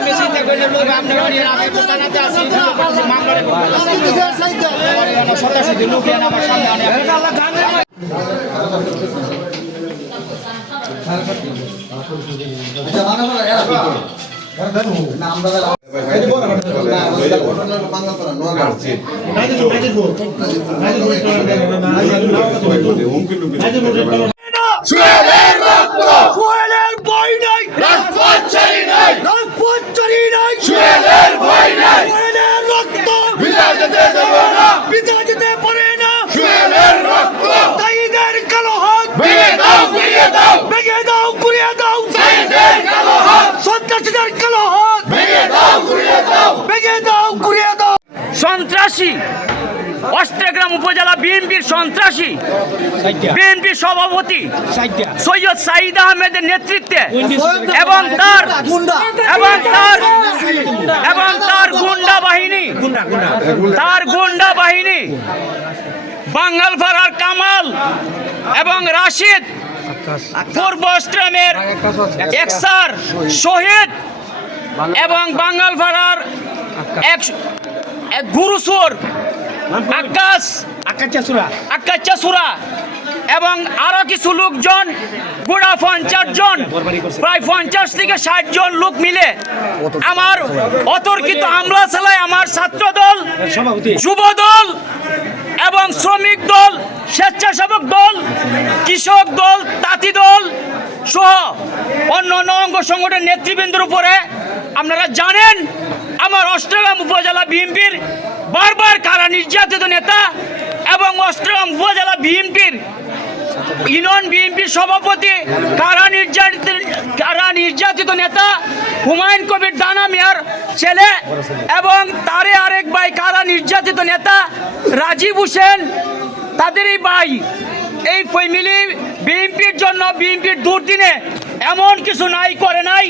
আমি চিন্তা করলে আমার সামনে সন্ত্রাসী অষ্টগ্রাম উপজেলা বিএনপির সন্ত্রাসী বিএনপির সভাপতি সৈয়দ সাইদ আহমেদের নেতৃত্বে এবং তার গুন্ডা বাহিনী বাঙ্গালপাড়ার কামাল এবং রাশিদ পূর্ব অষ্টগ্রামের একসার শহীদ এবং বাঙ্গালপাড়ার এক গুরুসুর আকাশচূড়া এবং আরো কিছু লোকজন গোড়া 50 জন প্রায় 50 থেকে 60 জন লোক মিলে আমার অতর্কিত হামলা চালায় আমার ছাত্র দল, যুব দল এবং শ্রমিক দল, স্বেচ্ছাসেবক দল, কৃষক দল, তাঁতি দল সহ অন্যান্য অঙ্গ সংগঠনের নেতৃবৃন্দের উপরে। আপনারা জানেন আমার অষ্টগ্রাম উপজেলা বিএনপির বারবার কারা নির্যাতিত নেতা এবং অষ্টগ্রাম উপজেলা বিএনপির ইউনিয়ন বিএনপির সভাপতি কারা নির্যাতিত নেতা হুমায়ুন কবির দানা মিয়ার ছেলে এবং তারে আরেক ভাই কারা নির্যাতিত নেতা রাজীব হোসেন, তাদেরই ভাই। এই ফ্যামিলি বিএনপির জন্য বিএনপির দুর্দিনে এমন কিছু নাই করে নাই,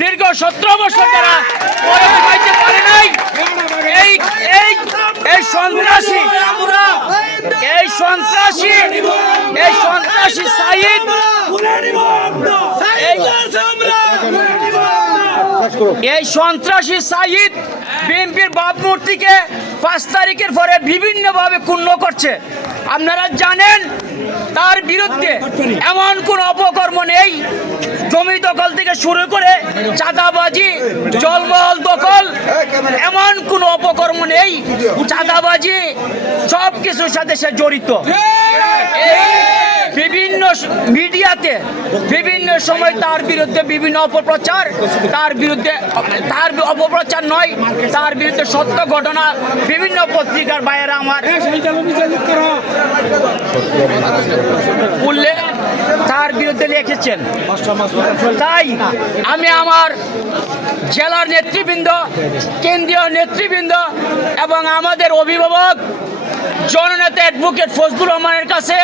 দীর্ঘ 17 বছর তারা পারে নাই। এই সন্ত্রাসী সাইদ বিএনপির ভাবমূর্তিকে 5 তারিখের পরে বিভিন্নভাবে ক্ষুণ্ণ করছে। আপনারা জানেন তার বিরুদ্ধে এমন কোন অপকর্ম নেই, জমি দখল থেকে শুরু করে চাঁদাবাজি, জলমহল দখল, এমন কোন অপকর্ম নেই। চাঁদাবাজি সব কিছুর সাথে সে জড়িত। বিভিন্ন মিডিয়াতে বিভিন্ন সময় তার বিরুদ্ধে বিভিন্ন অপপ্রচার, তার অপপ্রচার নয়, তার বিরুদ্ধে সত্য ঘটনা বিভিন্ন পত্রিকার বাইরে আমার উল্লেখ তার বিরুদ্ধে লিখেছেন। তাই আমি আমার জেলার নেতৃবৃন্দ, কেন্দ্রীয় নেতৃবৃন্দ এবং আমাদের অভিভাবক জননেতা অ্যাডভোকেট ফজলুর রহমানের কাছে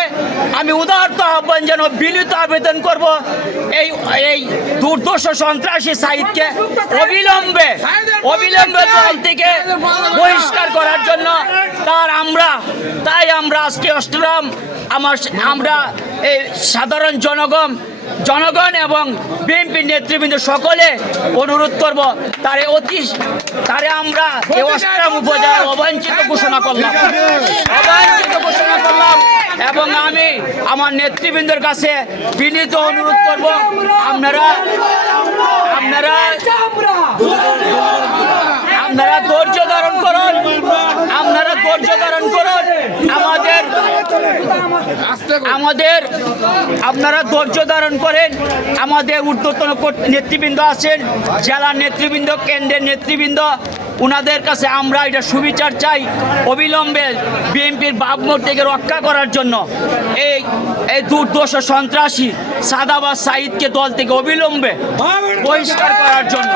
আমি উদারত আহ্বান যেন বিনীত আবেদন করব, এই দুর্দর্শ সন্ত্রাসী সাইদকে অবিলম্বে দল থেকে বহিষ্কার করার জন্য। তাই আমরা আজকে অষ্টগ্রাম আমরা এই সাধারণ জনগণ এবং বিএনপি নেতৃবৃন্দ সকলে অনুরোধ করব, তারে আমরা অষ্টগ্রাম উপজেলার অবাঞ্ছিত ঘোষণা করলাম এবং আমি আমার নেতৃবৃন্দের কাছে বিনীত অনুরোধ করব, আপনারা ধৈর্য ধারণ করুন, আপনারা ধৈর্য ধারণ করেন। আমাদের ঊর্ধ্বতন নেতৃবৃন্দ আছেন, জেলার নেতৃবৃন্দ, কেন্দ্রের নেতৃবৃন্দ, ওনাদের কাছে আমরা এটা সুবিচার চাই। অবিলম্বে বিএনপির ভাবমূর্তিকে রক্ষা করার জন্য এই দুর্দর্শ সন্ত্রাসী সাদাবাজ সাইদকে দল থেকে অবিলম্বে বহিষ্কার করার জন্য।